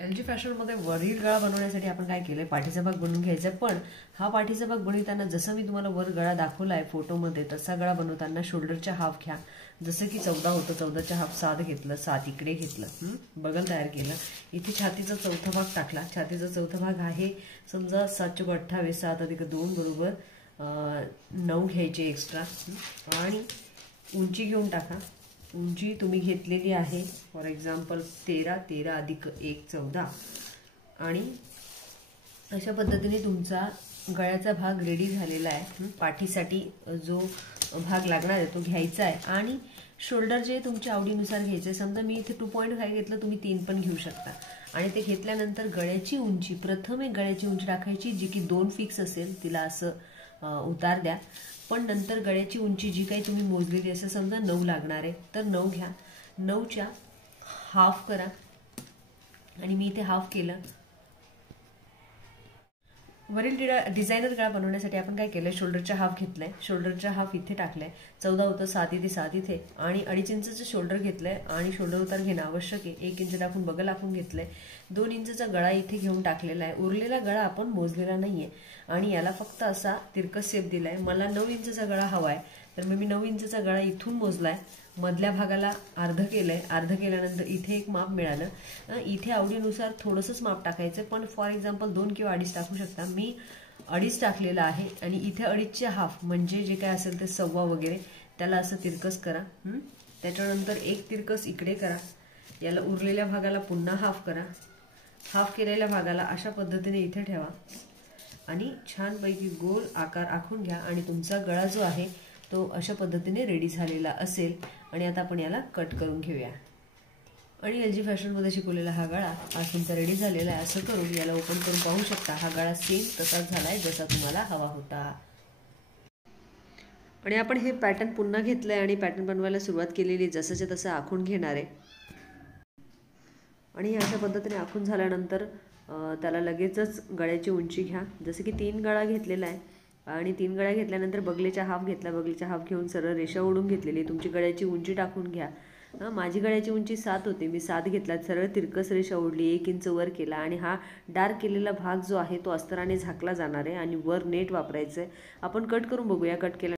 LG फॅशनमध्ये वरील गळा बनवण्यासाठी आपण काय केलंय, पाठीचा भाग बनवून घ्यायचा. पण हा पाठीचा भाग बनवताना जसं मी तुम्हाला वर गळा दाखवलाय फोटोमध्ये, तसा गळा बनवताना शोल्डरच्या हाफ घ्या. जसं की 14 होतं, 14च्या हाफ 7 घेतलं, 7 इकडे घेतलं, बगल तयार केलं. इथे छातीचा चौथा भाग टाकला. छातीचा चौथा भाग आहे समजा 7×28, 7 अधिक 2 बरोबर 9 घ्यायचे एक्स्ट्रा. आणि उंची घेऊन टाका. उंची तुम्ही घेतलेली आहे फॉर एक्झाम्पल 13, 13 अधिक 1 14. आणि अशा पद्धतीने तुमचा गळ्याचा भाग रेडी झालेला आहे. पाठीसाठी जो भाग लागणार आहे तो घ्यायचा आहे. आणि शोल्डर जे तुमच्या आवडीनुसार घ्यायचे. समजा मी इथे 2.5 घेतलं, तुम्ही 3 पण घेऊ शकता. आणि ते घेतल्यानंतर गळ्याची उंची, प्रथम एक गळ्याची उंची टाकायची जी की 2 फिक्स असेल, तिला असं उतार द्या. पण नंतर गळ्याची उंची जी काही तुम्ही मोजलेली असेल, समजा 9 लागणार आहे तर 9 घ्या. 9च्या हाफ करा. आणि मी इथे हाफ केलं. वरील डिझायनर गळा बनवण्यासाठी आपण काय केलंय, शोल्डरचा हाफ घेतलाय. शोल्डरचा हाफ इथे टाकलाय. 14 होतं, 7 इथे, 7 इथे. आणि 2.5 इंचचं शोल्डर घेतलंय. आणि शोल्डर उतार घेणं आवश्यक आहे. 1 इंच टाकून बगल आखून घेतलंय. 2 इंचचा गळा इथे घेऊन टाकलेला आहे. उरलेला गळा आपण मोजलेला नाहीये आणि याला फक्त असा तिरकस शेप दिलाय. मला 9 इंचचा गळा हवाय तर मी 9 इंचचा गळा इथून मोजलाय. मधल्या भागाला अर्ध केलंय. अर्ध केल्यानंतर इथे एक माप मिळालं. इथे आवडीनुसार थोडंसंच माप टाकायचं, पण फॉर एक्झाम्पल 2 किंवा 2.5 टाकू शकता. मी 2.5 टाकलेला आहे. आणि इथे 2.5चे हाफ म्हणजे जे काय असेल ते 1.25 वगैरे, त्याला असं तिरकस करा. त्याच्यानंतर एक तिरकस इकडे करा. याला उरलेल्या भागाला पुन्हा हाफ करा. हाफ केलेल्या भागाला अशा पद्धतीने इथे ठेवा आणि छानपैकी गोल आकार आखून घ्या. आणि तुमचा गळा जो आहे तो अशा पद्धतीने रेडी झालेला असेल. आणि आता आपण याला कट करून घेऊया. आणि LG फॅशनमध्ये शिकवलेला हा गळा आज तुमचा रेडी झालेला आहे. असं करून याला ओपन करून पाहू शकता. हा गळा सेम तसाच झालाय जसा तुम्हाला हवा होता. आणि आपण हे पॅटर्न पुन्हा घेतलंय आणि पॅटर्न बनवायला सुरुवात केलेली. जसंच्या तसं आखून घेणार आहे. आणि अशा पद्धतीने आखून झाल्यानंतर त्याला लगेचच गळ्याची उंची घ्या. जसं की 3 गळा घेतलेला आहे. आणि 3 गळ्या घेतल्यानंतर बगलेचा हाफ घेतला. बगलेचा हाफ घेऊन सरळ रेषा ओढून घेतलेली. तुमची गळ्याची उंची टाकून घ्या. माझी गळ्याची उंची 7 होती, मी 7 घेतला. सरळ तिरकस रेषा ओढली. 1 इंच वर केला. आणि हा डार्क केलेला भाग जो आहे तो अस्तराने झाकला जाणार आहे आणि वर नेट वापरायचं आहे. आपण कट करून बघूया. कट केला